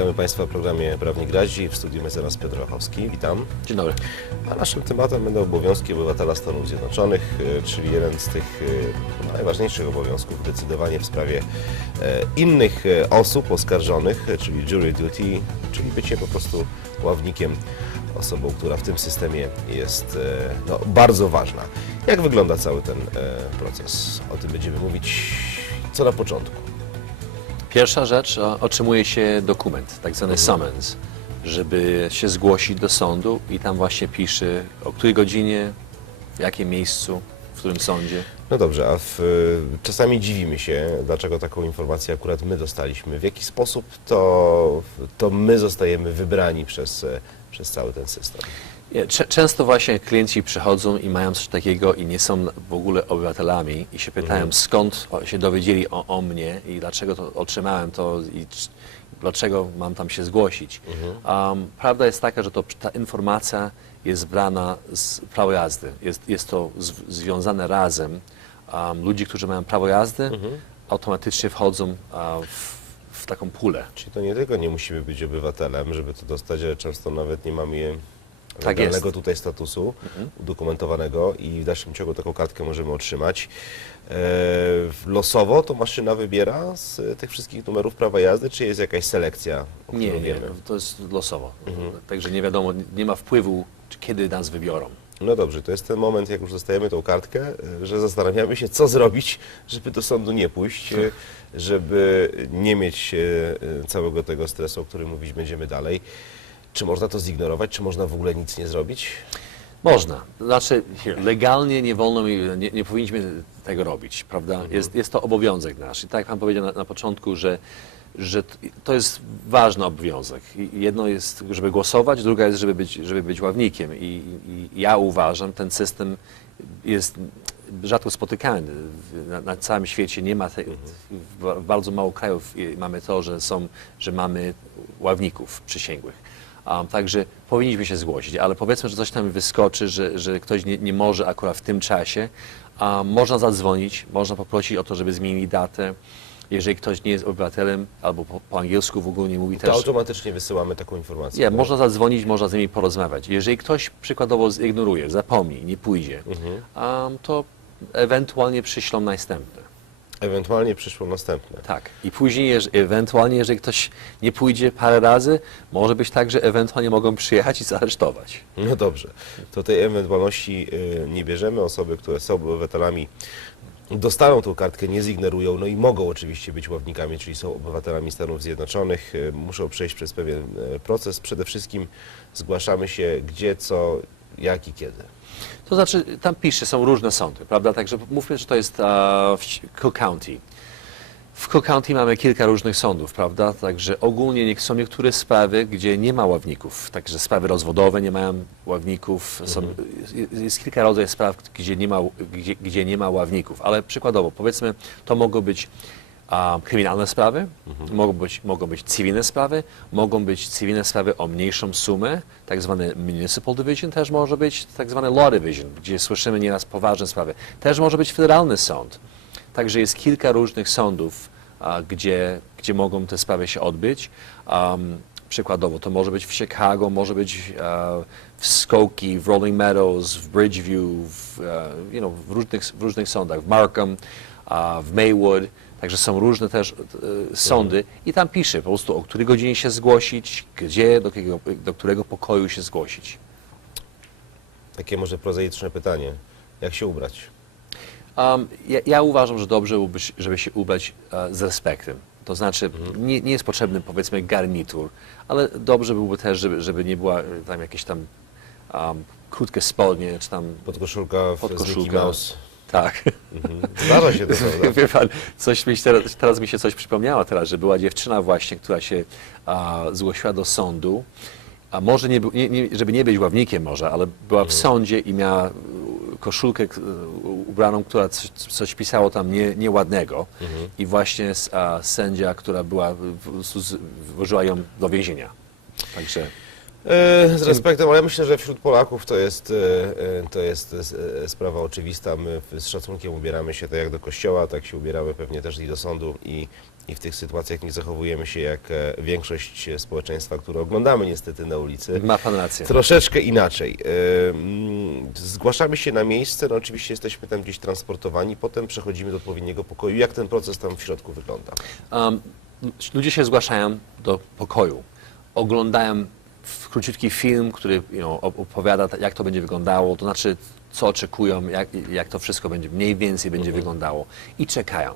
Witamy Państwa w programie Prawnik Razi. W studium jest teraz Piotr Ochowski. Witam. Dzień dobry. A naszym tematem będą obowiązki obywatela Stanów Zjednoczonych, e, czyli jeden z tych e, najważniejszych obowiązków, decydowanie w sprawie e, innych osób oskarżonych, czyli jury duty, czyli bycie po prostu ławnikiem, osobą, która w tym systemie jest no, bardzo ważna. Jak wygląda cały ten proces? O tym będziemy mówić co na początku. Pierwsza rzecz, otrzymuje się dokument, tak zwany summons, żeby się zgłosić do sądu i tam właśnie pisze o której godzinie, w jakim miejscu, w którym sądzie. No dobrze, a w, czasami dziwimy się, dlaczego taką informację akurat my dostaliśmy. W jaki sposób to, to my zostajemy wybrani przez, e, przez cały ten system? Często właśnie klienci przychodzą i mają coś takiego i nie są w ogóle obywatelami i się pytają, skąd o- się dowiedzieli o, o mnie i dlaczego to otrzymałem to i dlaczego mam tam się zgłosić. Um, prawda jest taka, że to, ta informacja jest brana z prawa jazdy. Jest, jest to z, związane razem. Um, ludzi, którzy mają prawo jazdy, automatycznie wchodzą w, w taką pulę. Czyli to nie tylko nie musimy być obywatelem, żeby to dostać, ale często nawet nie mamy Tak legalnego jest. Mhm. tutaj statusu udokumentowanego i w dalszym ciągu taką kartkę możemy otrzymać. E, losowo to maszyna wybiera z tych wszystkich numerów prawa jazdy, czy jest jakaś selekcja, o Nie, nie, wiemy? to jest losowo. Także nie wiadomo, nie ma wpływu, kiedy nas wybiorą. No dobrze, to jest ten moment, jak już dostajemy tą kartkę, e, że zastanawiamy się, co zrobić, żeby do sądu nie pójść, e, żeby nie mieć e, całego tego stresu, o którym mówić będziemy dalej. Czy można to zignorować, czy można w ogóle nic nie zrobić? Można. Znaczy, legalnie nie wolno mi, nie, nie powinniśmy tego robić, prawda? Jest, jest to obowiązek nasz. I tak jak Pan powiedział na, na początku, że, że to jest ważny obowiązek. Jedno jest, żeby głosować, druga jest, żeby być, żeby być ławnikiem. I, i ja uważam, ten system jest rzadko spotykany. Na, na całym świecie nie ma, te, w, w bardzo mało krajów mamy to, że, są, że mamy ławników przysięgłych. Um, także powinniśmy się zgłosić, ale powiedzmy, że coś tam wyskoczy, że, że ktoś nie, nie może akurat w tym czasie. Um, można zadzwonić, można poprosić o to, żeby zmienili datę. Jeżeli ktoś nie jest obywatelem albo po, po angielsku w ogóle nie mówi To też. automatycznie wysyłamy taką informację. Nie, no? można zadzwonić, można z nimi porozmawiać. Jeżeli ktoś przykładowo zignoruje, zapomni, nie pójdzie, um, to ewentualnie przyślą następne. Ewentualnie przyszło następne. Tak. I później, jeż- ewentualnie, jeżeli ktoś nie pójdzie parę razy, może być tak, że ewentualnie mogą przyjechać i zaaresztować. No dobrze, to tej ewentualności y, nie bierzemy. Osoby, które są obywatelami, dostaną tą kartkę, nie zignorują, no i mogą oczywiście być ławnikami, czyli są obywatelami Stanów Zjednoczonych, y, muszą przejść przez pewien y, proces. Przede wszystkim zgłaszamy się gdzie, co, jak i kiedy. To znaczy, tam pisze, są różne sądy, prawda? Także mówmy, że to jest a, w Cook County. W Cook County mamy kilka różnych sądów, prawda? Także ogólnie nie- są niektóre sprawy, gdzie nie ma ławników. Także sprawy rozwodowe nie mają ławników. Są, jest- jest kilka rodzajów spraw, gdzie nie, ma, gdzie, gdzie nie ma ławników. Ale przykładowo, powiedzmy, to mogą być kryminalne sprawy, mogą, być, mogą być cywilne sprawy, mogą być cywilne sprawy o mniejszą sumę, tak zwane municipal division też może być, tak zwane law division, gdzie słyszymy nieraz poważne sprawy. Też może być federalny sąd. Także jest kilka różnych sądów, a, gdzie, gdzie mogą te sprawy się odbyć. Um, przykładowo, to może być w Chicago, może być e, w Skokie, w Rolling Meadows, w Bridgeview, w, e, you know, w, różnych, w różnych sądach, w Markham, a, w Maywood. Także są różne też e, sądy i tam pisze po prostu o której godzinie się zgłosić, gdzie, do, jakiego, do którego pokoju się zgłosić. Takie może prozaiczne pytanie. Jak się ubrać? Um, ja, ja uważam, że dobrze byłoby, żeby się ubrać e, z respektem. To znaczy, nie, nie jest potrzebny powiedzmy garnitur, ale dobrze byłoby też, żeby, żeby nie była e, tam jakieś tam um, krótkie spodnie, czy tam Podkoszulka podkoszulka. Tak. Mhm. Zdarza się to, prawda? Wie pan, coś mi się teraz, teraz mi się coś przypomniało teraz, że była dziewczyna właśnie, która się a, zgłosiła do sądu, a może nie, był- nie, nie, żeby nie być ławnikiem może, ale była w sądzie i miała y, koszulkę k- ubraną, która coś, coś pisało tam nie, nieładnego i właśnie s- a, sędzia, która była, w- z- włożyła ją do więzienia. Także Z respektem, ale myślę, że wśród Polaków to jest, e, e, to jest e, sprawa oczywista. My z szacunkiem ubieramy się tak jak do kościoła, tak się ubieramy pewnie też i do sądu i, i w tych sytuacjach nie zachowujemy się jak e, większość społeczeństwa, które oglądamy niestety na ulicy. Ma pan rację. Troszeczkę inaczej. E, mm, Zgłaszamy się na miejsce, no oczywiście jesteśmy tam gdzieś transportowani, potem przechodzimy do odpowiedniego pokoju. Jak ten proces tam w środku wygląda? Um, ludzie się zgłaszają do pokoju, oglądają króciutki film, który you know, op- opowiada, jak to będzie wyglądało, to znaczy, co oczekują, jak, jak to wszystko będzie, mniej więcej będzie wyglądało i czekają.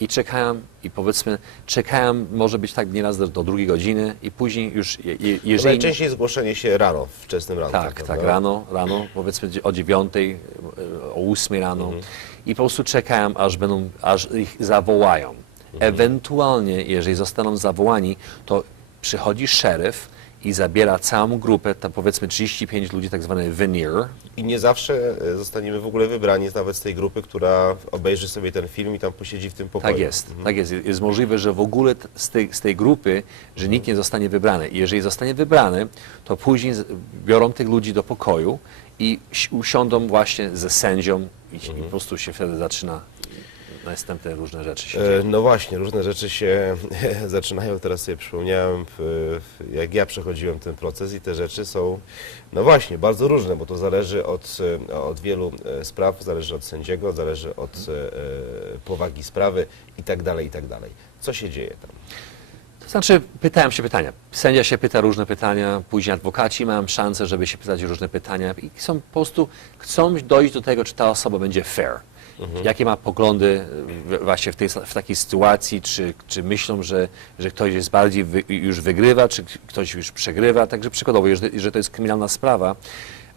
I czekają, i powiedzmy, czekają, może być tak nieraz do, do drugiej godziny i później już, je, je, To jeżeli... Najczęściej zgłoszenie się rano, wczesnym rano. Tak, tak, prawda? rano, rano, powiedzmy o dziewiątej, e, o ósmej rano Mhm. i po prostu czekają, aż będą, aż ich zawołają. Mhm. Ewentualnie, jeżeli zostaną zawołani, to przychodzi szeryf i zabiera całą grupę, tam powiedzmy 35 ludzi, tak zwany veneer, I nie zawsze e, zostaniemy w ogóle wybrani nawet z tej grupy, która obejrzy sobie ten film i tam posiedzi w tym pokoju. Tak jest, tak jest. Jest możliwe, że w ogóle z tej, z tej grupy, że nikt nie zostanie wybrany. I jeżeli zostanie wybrany, to później biorą tych ludzi do pokoju i si- usiądą właśnie ze sędzią i, i po prostu się wtedy zaczyna następne różne rzeczy się dzieją. E, No właśnie, różne rzeczy się zaczynają. Teraz sobie przypomniałem, jak ja przechodziłem ten proces i te rzeczy są, no właśnie, bardzo różne, bo to zależy od, e, od wielu e, spraw, zależy od sędziego, zależy od powagi sprawy i tak dalej, i tak dalej. Co się dzieje tam? To znaczy, pytałem się pytania. Sędzia się pyta różne pytania, później adwokaci mają szansę, żeby się pytać różne pytania i są po prostu, chcą dojść do tego, czy ta osoba będzie fair. Jakie ma poglądy w- właśnie w, tej, w takiej sytuacji, czy, czy myślą, że, że ktoś jest bardziej wy, już wygrywa, czy ktoś już przegrywa. Także przykładowo, jeżeli że to jest kryminalna sprawa,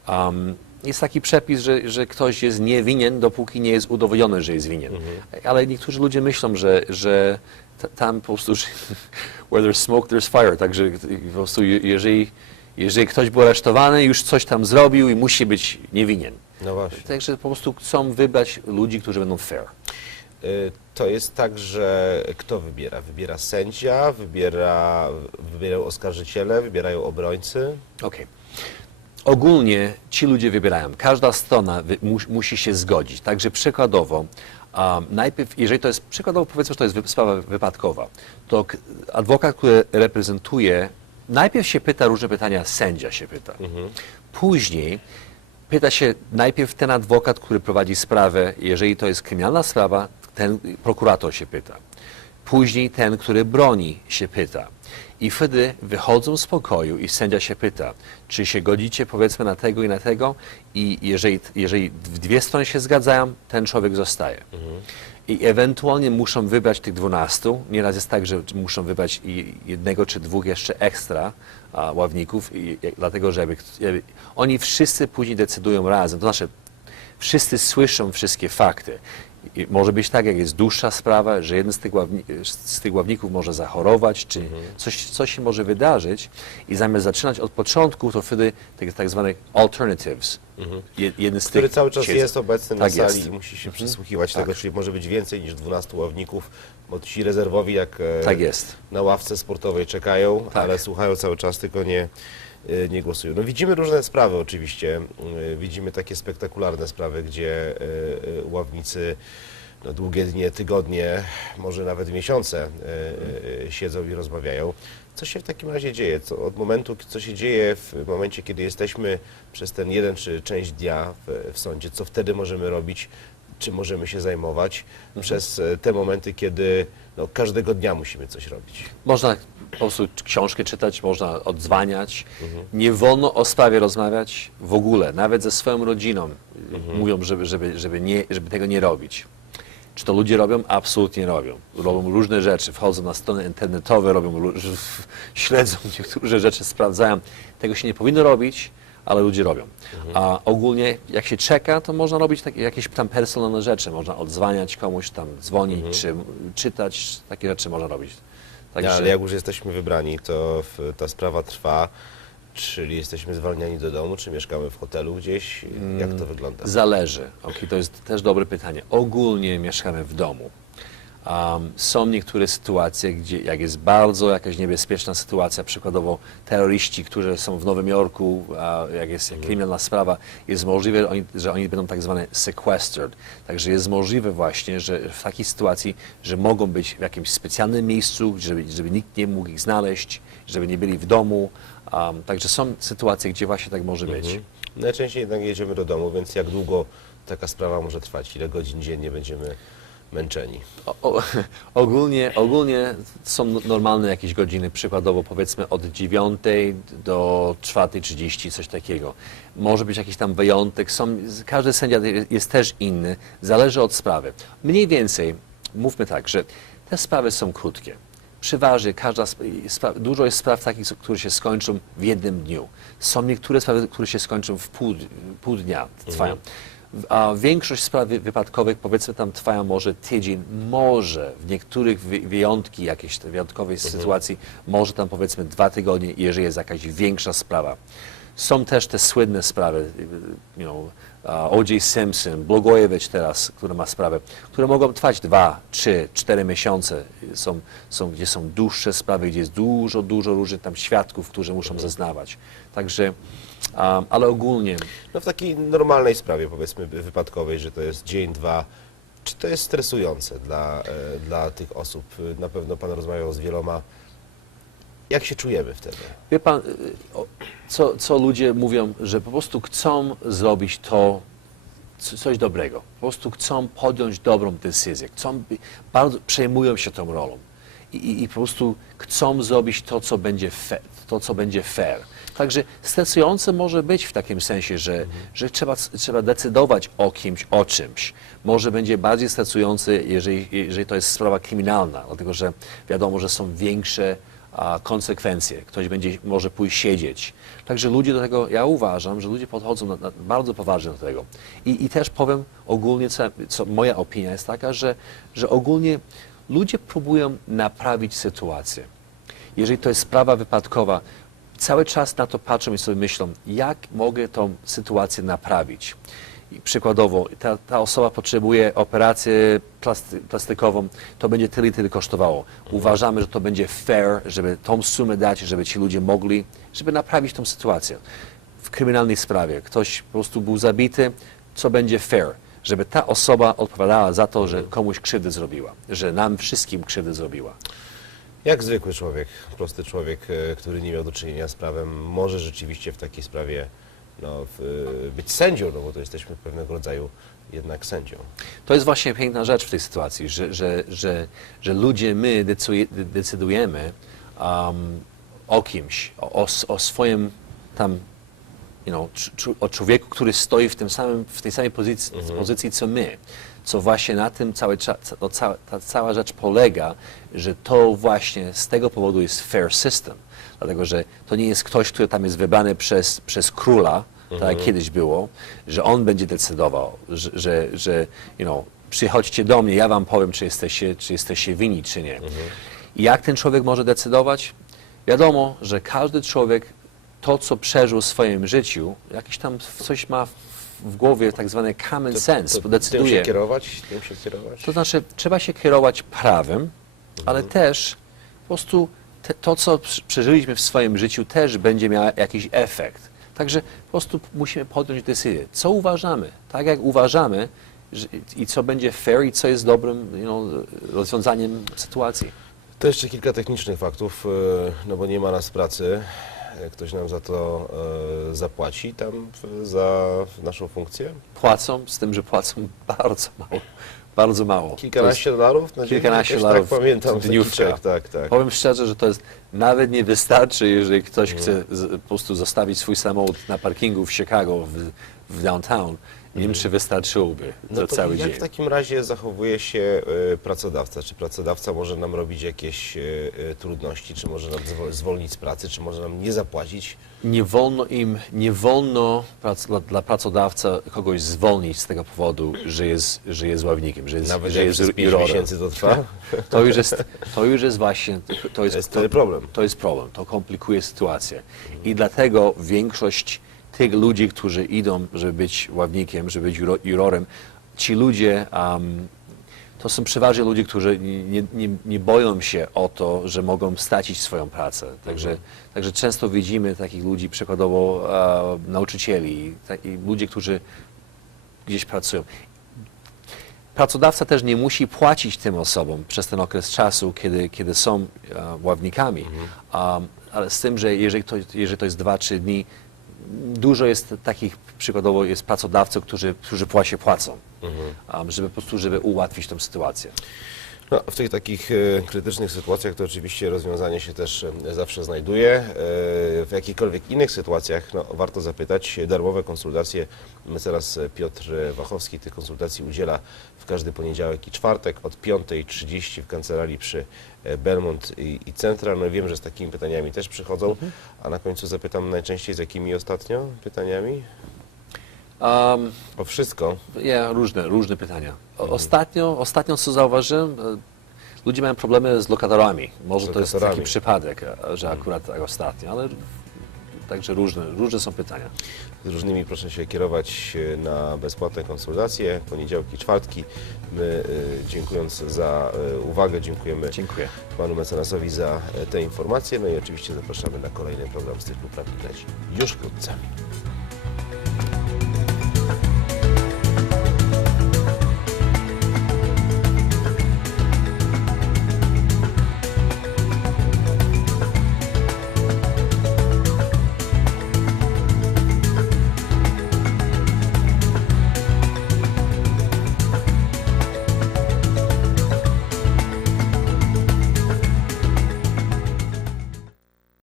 um, jest taki przepis, że, że ktoś jest niewinien, dopóki nie jest udowodniony, że jest winien. Ale niektórzy ludzie myślą, że, że tam po prostu, where there's smoke, there's fire. Także po prostu je- jeżeli, jeżeli ktoś był aresztowany, już coś tam zrobił i musi być niewinien. No właśnie. Także po prostu chcą wybrać ludzi, którzy będą fair. Y, To jest tak, że kto wybiera? Wybiera sędzia, wybiera, wybierają oskarżyciele, wybierają obrońcy. Okej. Ogólnie ci ludzie wybierają. Każda strona wy, mus, musi się zgodzić. Także przykładowo, um, najpierw, jeżeli to jest przykładowo, powiedzmy, że to jest wy, sprawa wypadkowa, to adwokat, który reprezentuje, najpierw się pyta różne pytania, sędzia się pyta. Później pyta się najpierw ten adwokat, który prowadzi sprawę, jeżeli to jest kryminalna sprawa, ten prokurator się pyta. Później ten, który broni, się pyta. I wtedy wychodzą z pokoju i sędzia się pyta, czy się godzicie powiedzmy na tego i na tego i jeżeli, jeżeli dwie strony się zgadzają, ten człowiek zostaje. I ewentualnie muszą wybrać tych dwunastu. Nieraz jest tak, że muszą wybrać jednego czy dwóch jeszcze ekstra ławników, i, dlatego żeby, żeby oni wszyscy później decydują razem. To znaczy, wszyscy słyszą wszystkie fakty. I może być tak, jak jest dłuższa sprawa, że jeden z tych, ławni, z tych ławników może zachorować, czy coś, coś się może wydarzyć i zamiast zaczynać od początku, to wtedy tych tak zwanych alternatives, je, jeden z który tych cały czas siedzą. jest obecny Tak na sali jest. i musi się przysłuchiwać Tak. tego, czyli może być więcej niż 12 ławników, bo ci rezerwowi jak e, Tak jest. na ławce sportowej czekają, Tak. ale słuchają cały czas, tylko nie, nie głosują. No widzimy różne sprawy oczywiście, E, widzimy takie spektakularne sprawy, gdzie e, ławnicy no, długie dnie, tygodnie, może nawet miesiące siedzą i rozmawiają. Co się w takim razie dzieje? Co, od momentu, co się dzieje w momencie, kiedy jesteśmy przez ten jeden czy część dnia w, w sądzie, co wtedy możemy robić, czy możemy się zajmować przez e, te momenty, kiedy no, każdego dnia musimy coś robić. Można po prostu książkę czytać, można odzwaniać. Nie wolno o sprawie rozmawiać w ogóle, nawet ze swoją rodziną. Mówią, żeby, żeby, żeby, nie, żeby tego nie robić. Czy to ludzie robią? Absolutnie robią. Robią różne rzeczy, wchodzą na strony internetowe, robią, śledzą niektóre rzeczy, sprawdzają. Tego się nie powinno robić, ale ludzie robią. A ogólnie jak się czeka, to można robić takie, jakieś tam personalne rzeczy. Można odzwaniać komuś, tam dzwonić, czy czytać, takie rzeczy można robić. Także, Ale jak już jesteśmy wybrani, to w, ta sprawa trwa, czyli jesteśmy zwalniani do domu, czy mieszkamy w hotelu gdzieś? Jak to wygląda? Zależy. Okay, to jest też dobre pytanie. Ogólnie mieszkamy w domu. Um, są niektóre sytuacje, gdzie jak jest bardzo jakaś niebezpieczna sytuacja, przykładowo terroryści, którzy są w Nowym Jorku, a jak jest kryminalna sprawa, jest możliwe, że oni, że oni będą tak zwane sequestered. Także jest możliwe właśnie, że w takiej sytuacji, że mogą być w jakimś specjalnym miejscu, żeby, żeby nikt nie mógł ich znaleźć, żeby nie byli w domu. Um, także są sytuacje, gdzie właśnie tak może być. Najczęściej jednak jedziemy do domu, więc jak długo taka sprawa może trwać? Ile godzin dziennie będziemy męczeni? O, o, ogólnie, ogólnie są no- normalne jakieś godziny, przykładowo powiedzmy od 9 do 4.30, coś takiego. Może być jakiś tam wyjątek, są, każdy sędzia jest też inny, zależy od sprawy. Mniej więcej, mówmy tak, że te sprawy są krótkie. Przeważnie każda, sp- spra- dużo jest spraw takich, które się skończą w jednym dniu. Są niektóre sprawy, które się skończą w pół, pół dnia, trwają. A większość spraw wy- wypadkowych, powiedzmy tam trwają może tydzień, może w niektórych wy- wyjątki, jakiejś wyjątkowej sytuacji, może tam powiedzmy dwa tygodnie, jeżeli jest jakaś większa sprawa. Są też te słynne sprawy, y, you know, O.J. Simpson, Blagojevich teraz, który ma sprawę, które mogą trwać dwa, trzy, cztery miesiące. Są, są, gdzie są dłuższe sprawy, gdzie jest dużo, dużo różnych tam świadków, którzy muszą zeznawać. Także, um, ale ogólnie No w takiej normalnej sprawie, powiedzmy wypadkowej, że to jest dzień, dwa, czy to jest stresujące dla, e, dla tych osób? Na pewno Pan rozmawiał z wieloma. Jak się czujemy wtedy? Wie pan, y, co, co ludzie mówią, że po prostu chcą zrobić to, co- coś dobrego. Po prostu chcą podjąć dobrą decyzję. Chcą, bardzo przejmują się tą rolą. I, i, I po prostu chcą zrobić to, co będzie fair. To, co będzie fair. Także stresujące może być w takim sensie, że, że trzeba, trzeba decydować o kimś, o czymś. Może będzie bardziej stresujące, jeżeli, jeżeli to jest sprawa kryminalna, dlatego że wiadomo, że są większe a, konsekwencje. Ktoś będzie może pójść siedzieć. Także ludzie do tego, ja uważam, że ludzie podchodzą na, na, bardzo poważnie do tego. I, I też powiem ogólnie, co, co moja opinia jest taka, że, że ogólnie ludzie próbują naprawić sytuację. Jeżeli to jest sprawa wypadkowa, cały czas na to patrzą i sobie myślą, jak mogę tą sytuację naprawić. I przykładowo, ta, ta osoba potrzebuje operację plasty, plastykową, to będzie tyle i tyle kosztowało. Uważamy, że to będzie fair, żeby tą sumę dać, żeby ci ludzie mogli, żeby naprawić tą sytuację. W kryminalnej sprawie ktoś po prostu był zabity, co będzie fair, żeby ta osoba odpowiadała za to, że komuś krzywdę zrobiła, że nam wszystkim krzywdę zrobiła. Jak zwykły człowiek, prosty człowiek, e, który nie miał do czynienia z prawem, może rzeczywiście w takiej sprawie no, być sędzią, no bo to jesteśmy pewnego rodzaju jednak sędzią. To jest właśnie piękna rzecz w tej sytuacji, że, że, że, że ludzie, my decyduje- decydujemy um, o kimś, o, o, swoim tam, you know, o człowieku, który stoi w, tym samym, w tej samej pozycji, pozycji co my. Co właśnie na tym całe, cza- ca- to cała, ta cała rzecz polega, że to właśnie z tego powodu jest fair system. Dlatego, że to nie jest ktoś, który tam jest wybrany przez, przez króla, tak jak kiedyś było, że on będzie decydował, że, że, że you know, przychodźcie do mnie, ja wam powiem, czy jesteście, czy jesteście winni, czy nie. I jak ten człowiek może decydować? Wiadomo, że każdy człowiek to, co przeżył w swoim życiu, jakiś tam coś ma w, głowie, tak zwany common sense, to, tym decyduje. się kierować? Tym się kierować? To znaczy, trzeba się kierować prawem, ale też po prostu te, to, co prz- przeżyliśmy w swoim życiu, też będzie miało jakiś efekt. Także po prostu musimy podjąć decyzję, co uważamy, tak jak uważamy że, i co będzie fair i co jest dobrym you know, rozwiązaniem sytuacji. To jeszcze kilka technicznych faktów, e, no bo nie ma nas pracy. Ktoś nam za to e, zapłaci tam za naszą funkcję. Płacą, z tym, że płacą bardzo mało. Bardzo mało. Kilkanaście dolarów na dzień? kilkanaście Jakoś dolarów Tak pamiętam, dniówka. tak, tak. Powiem szczerze, że to jest nawet nie wystarczy, jeżeli ktoś chce z, po prostu zostawić swój samochód na parkingu w Chicago, w, w downtown. Nie wiem, czy wystarczyłoby No za to cały jak dzień. w takim razie zachowuje się e, pracodawca? Czy pracodawca może nam robić jakieś e, e, trudności? Czy może nam zwo- zwolnić z pracy? Czy może nam nie zapłacić? Nie wolno im, nie wolno prac, dla, dla pracodawca kogoś zwolnić z tego powodu, że jest, że jest ławnikiem, że jest, Nawet że jak jest przez 5 jurorem. miesięcy to trwa? To już jest, to już jest właśnie, to jest, To jest wtedy problem. To jest problem, to komplikuje sytuację. I dlatego większość tych ludzi, którzy idą, żeby być ławnikiem, żeby być juro- jurorem, ci ludzie, um, to są przeważnie ludzie, którzy nie, nie, nie boją się o to, że mogą stracić swoją pracę. Także, także często widzimy takich ludzi, przykładowo e, nauczycieli tak, i ludzie, którzy gdzieś pracują. Pracodawca też nie musi płacić tym osobom przez ten okres czasu, kiedy, kiedy są e, ławnikami, Um, ale z tym, że jeżeli to, jeżeli to jest 2-3 dni, dużo jest takich, przykładowo jest pracodawców, którzy, którzy płacie płacą, um, żeby po prostu, żeby ułatwić tę sytuację. No, w tych takich e, krytycznych sytuacjach to oczywiście rozwiązanie się też e, zawsze znajduje. E, w jakichkolwiek innych sytuacjach no, warto zapytać. Darmowe konsultacje. Mecenas Piotr Wachowski tych konsultacji udziela w każdy poniedziałek i czwartek od 5.30 w kancelarii przy Belmont i, i Centra. No wiem, że z takimi pytaniami też przychodzą. A na końcu zapytam najczęściej z jakimi ostatnio pytaniami? Um, O wszystko. Ja, różne, różne pytania. O, ostatnio, ostatnio, co zauważyłem, e, ludzie mają problemy z lokatorami. Może to jest taki przypadek, e, że akurat tak ostatnio, ale także różne, różne są pytania. Z różnymi proszę się kierować e, na bezpłatne konsultacje, poniedziałki, czwartki. My dziękując za uwagę, dziękujemy Dziękuję. panu mecenasowi za te informacje. No i oczywiście zapraszamy na kolejny program z cyklu Prawnik Leci już wkrótce.